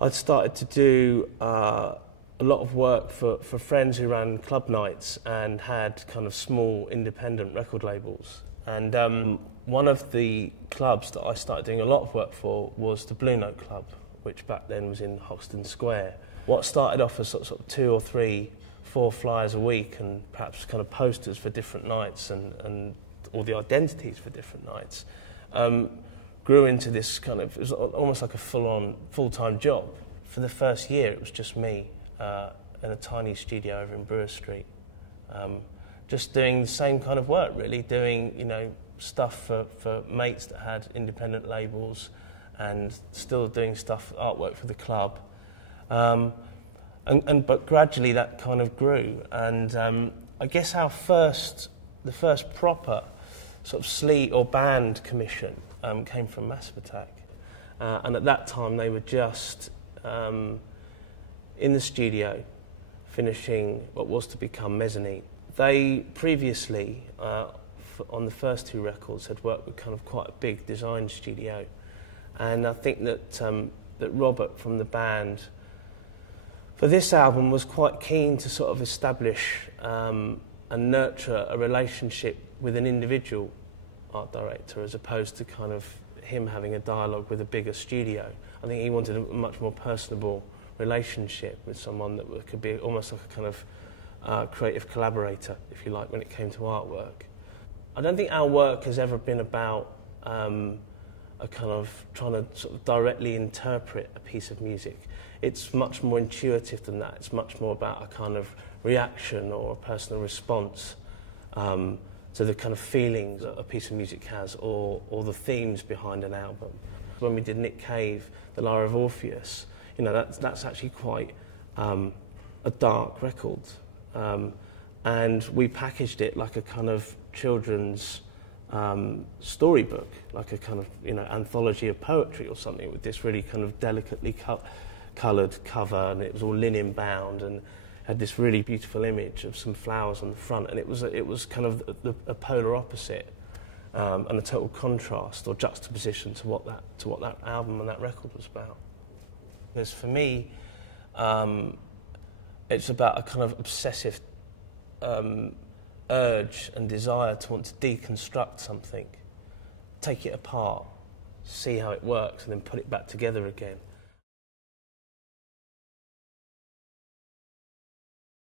I'd started to do a lot of work for friends who ran club nights and had kind of small independent record labels. And one of the clubs that I started doing a lot of work for was the Blue Note Club, which back then was in Hingston Square. What started off as sort of 2 or 3, 4 flyers a week and perhaps kind of posters for different nights and all the identities for different nights, grew into this kind of, it was almost like a full-time job. For the first year, it was just me in a tiny studio over in Brewer Street, just doing the same kind of work, really, doing, you know, stuff for mates that had independent labels and still doing stuff, artwork for the club. But gradually that kind of grew, and I guess the first proper sort of sleet or band commission came from Massive Attack, and at that time they were just in the studio finishing what was to become Mezzanine. They previously, on the first 2 records, had worked with kind of quite a big design studio, and I think that that Robert from the band for this album was quite keen to sort of establish and nurture a relationship with an individual art director as opposed to kind of him having a dialogue with a bigger studio. I think he wanted a much more personable relationship with someone that could be almost like a kind of creative collaborator, if you like, when it came to artwork. I don't think our work has ever been about a kind of trying to sort of directly interpret a piece of music. It's much more intuitive than that. It's much more about a kind of reaction or a personal response to the kind of feelings that a piece of music has, or the themes behind an album. When we did Nick Cave, The Lyre of Orpheus, you know, that's actually quite a dark record. And we packaged it like a kind of children's storybook, like a kind of, you know, anthology of poetry or something, with this really kind of delicately coloured cover, and it was all linen bound and had this really beautiful image of some flowers on the front, and it was kind of a polar opposite and a total contrast or juxtaposition to what that album and that record was about. Because for me, it's about a kind of obsessive urge and desire to want to deconstruct something, take it apart, see how it works, and then put it back together again.